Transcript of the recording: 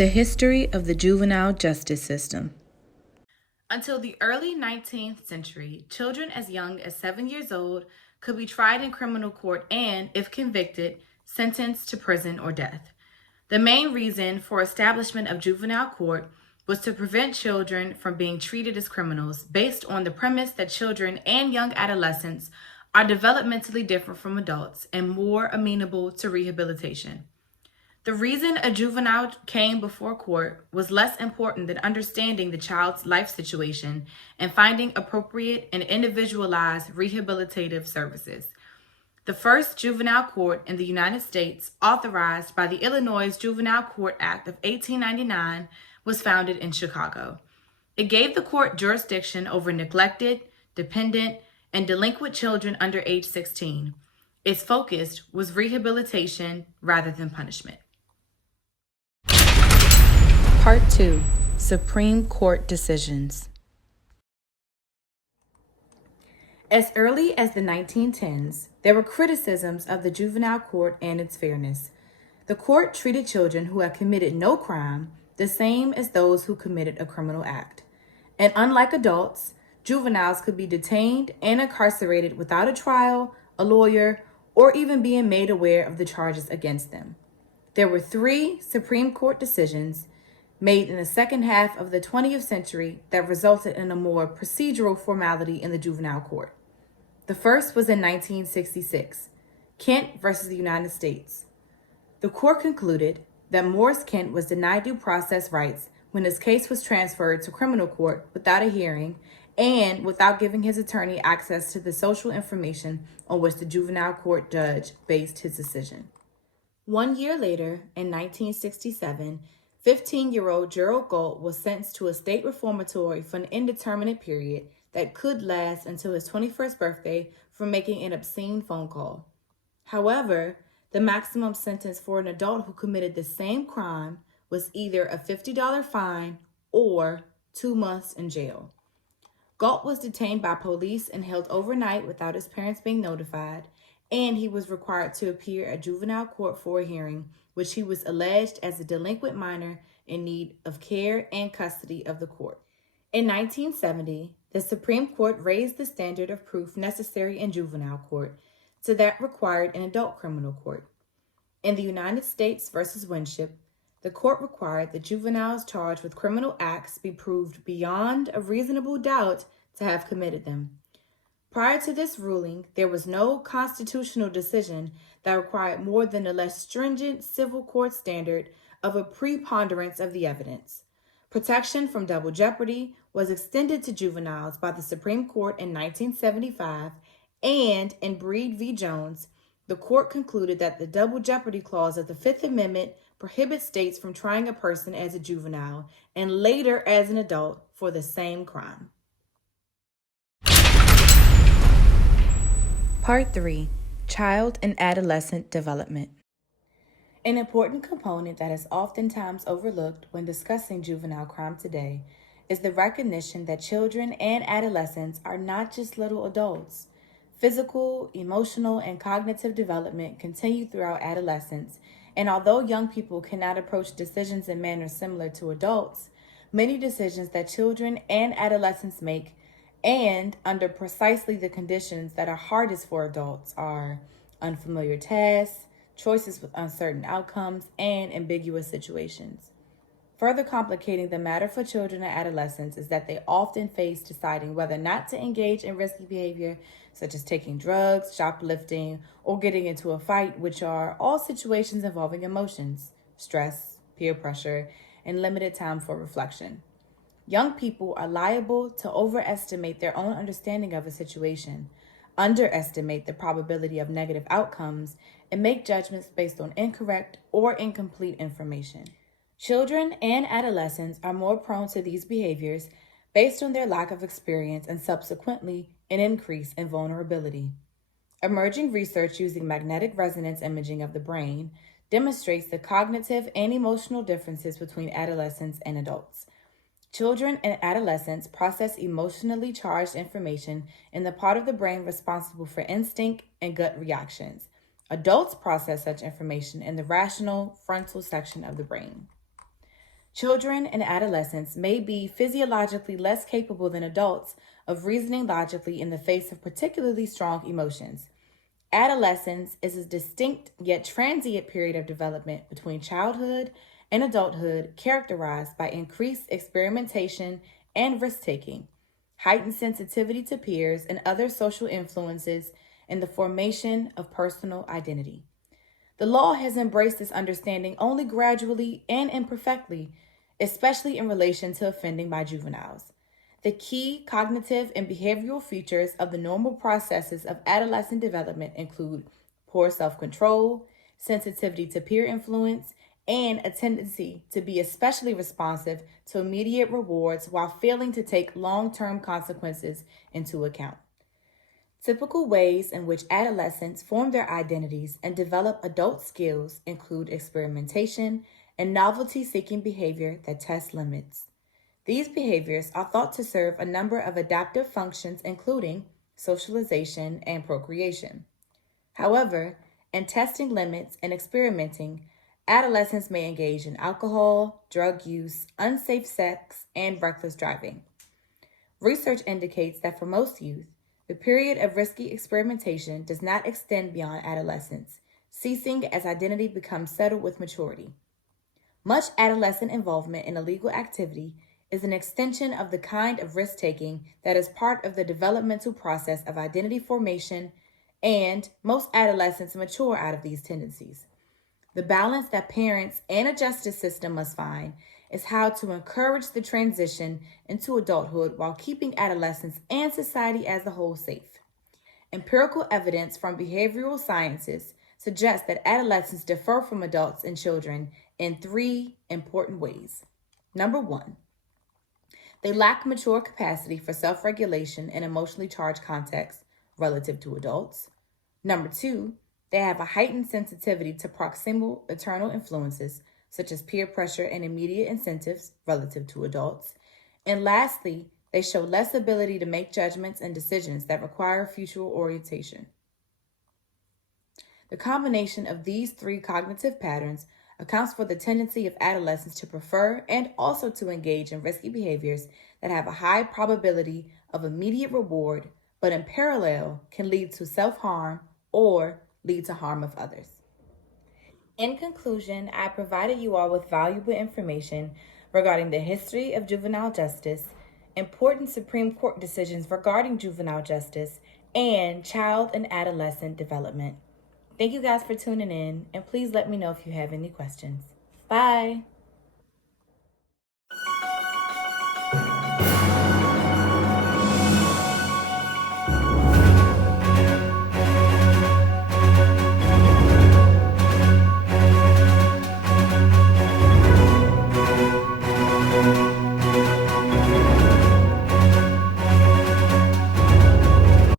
The history of the juvenile justice system. Until the early 19th century, children as young as 7 years old could be tried in criminal court and, if convicted, sentenced to prison or death. The main reason for establishment of juvenile court was to prevent children from being treated as criminals based on the premise that children and young adolescents are developmentally different from adults and more amenable to rehabilitation. The reason a juvenile came before court was less important than understanding the child's life situation and finding appropriate and individualized rehabilitative services. The first juvenile court in the United States, authorized by the Illinois Juvenile Court Act of 1899, was founded in Chicago. It gave the court jurisdiction over neglected, dependent, and delinquent children under age 16. Its focus was rehabilitation rather than punishment. Part 2. Supreme Court Decisions. As early as the 1910s, there were criticisms of the juvenile court and its fairness. The court treated children who had committed no crime the same as those who committed a criminal act. And unlike adults, juveniles could be detained and incarcerated without a trial, a lawyer, or even being made aware of the charges against them. There were 3 Supreme Court decisions made in the second half of the 20th century that resulted in a more procedural formality in the juvenile court. The first was in 1966, Kent versus the United States. The court concluded that Morris Kent was denied due process rights when his case was transferred to criminal court without a hearing and without giving his attorney access to the social information on which the juvenile court judge based his decision. 1 year later, in 1967, 15-year-old Gerald Galt was sentenced to a state reformatory for an indeterminate period that could last until his 21st birthday for making an obscene phone call. However, the maximum sentence for an adult who committed the same crime was either a $50 fine or 2 months in jail. Galt was detained by police and held overnight without his parents being notified, and he was required to appear at juvenile court for a hearing, which he was alleged as a delinquent minor in need of care and custody of the court. In 1970, the Supreme Court raised the standard of proof necessary in juvenile court to that required in adult criminal court. In the United States versus Winship, the court required that juveniles charged with criminal acts be proved beyond a reasonable doubt to have committed them. Prior to this ruling, there was no constitutional decision that required more than the less stringent civil court standard of a preponderance of the evidence. Protection from double jeopardy was extended to juveniles by the Supreme Court in 1975, and in Breed v. Jones, the court concluded that the double jeopardy clause of the Fifth Amendment prohibits states from trying a person as a juvenile and later as an adult for the same crime. Part 3. Child and Adolescent Development. An important component that is oftentimes overlooked when discussing juvenile crime today is the recognition that children and adolescents are not just little adults. Physical, emotional, and cognitive development continue throughout adolescence, and although young people cannot approach decisions in manners similar to adults, many decisions that children and adolescents make and under precisely the conditions that are hardest for adults are unfamiliar tasks, choices with uncertain outcomes, and ambiguous situations. Further complicating the matter for children and adolescents is that they often face deciding whether or not to engage in risky behavior, such as taking drugs, shoplifting, or getting into a fight, which are all situations involving emotions, stress, peer pressure, and limited time for reflection. Young people are liable to overestimate their own understanding of a situation, underestimate the probability of negative outcomes, and make judgments based on incorrect or incomplete information. Children and adolescents are more prone to these behaviors based on their lack of experience and subsequently an increase in vulnerability. Emerging research using magnetic resonance imaging of the brain demonstrates the cognitive and emotional differences between adolescents and adults. Children and adolescents process emotionally charged information in the part of the brain responsible for instinct and gut reactions. Adults process such information in the rational frontal section of the brain. Children and adolescents may be physiologically less capable than adults of reasoning logically in the face of particularly strong emotions. Adolescence is a distinct yet transient period of development between childhood and adulthood characterized by increased experimentation and risk taking, heightened sensitivity to peers and other social influences, and the formation of personal identity. The law has embraced this understanding only gradually and imperfectly, especially in relation to offending by juveniles. The key cognitive and behavioral features of the normal processes of adolescent development include poor self control, sensitivity to peer influence, and a tendency to be especially responsive to immediate rewards while failing to take long term consequences into account. Typical ways in which adolescents form their identities and develop adult skills include experimentation and novelty seeking behavior that tests limits. These behaviors are thought to serve a number of adaptive functions, including socialization and procreation. However, in testing limits and experimenting, adolescents may engage in alcohol, drug use, unsafe sex, and reckless driving. Research indicates that for most youth, the period of risky experimentation does not extend beyond adolescence, ceasing as identity becomes settled with maturity. Much adolescent involvement in illegal activity is an extension of the kind of risk taking that is part of the developmental process of identity formation, and most adolescents mature out of these tendencies. The balance that parents and a justice system must find is how to encourage the transition into adulthood while keeping adolescents and society as a whole safe. Empirical evidence from behavioral sciences suggests that adolescents differ from adults and children in three important ways. Number one, they lack mature capacity for self regulation in emotionally charged contexts relative to adults. Number two, they have a heightened sensitivity to proximal external influences, such as peer pressure and immediate incentives relative to adults. And lastly, they show less ability to make judgments and decisions that require future orientation. The combination of these three cognitive patterns accounts for the tendency of adolescents to prefer and also to engage in risky behaviors that have a high probability of immediate reward, but in parallel can lead to self harm or lead to harm of others. In conclusion, I provided you all with valuable information regarding the history of juvenile justice, important Supreme Court decisions regarding juvenile justice, and child and adolescent development. Thank you guys for tuning in, and please let me know if you have any questions. Bye.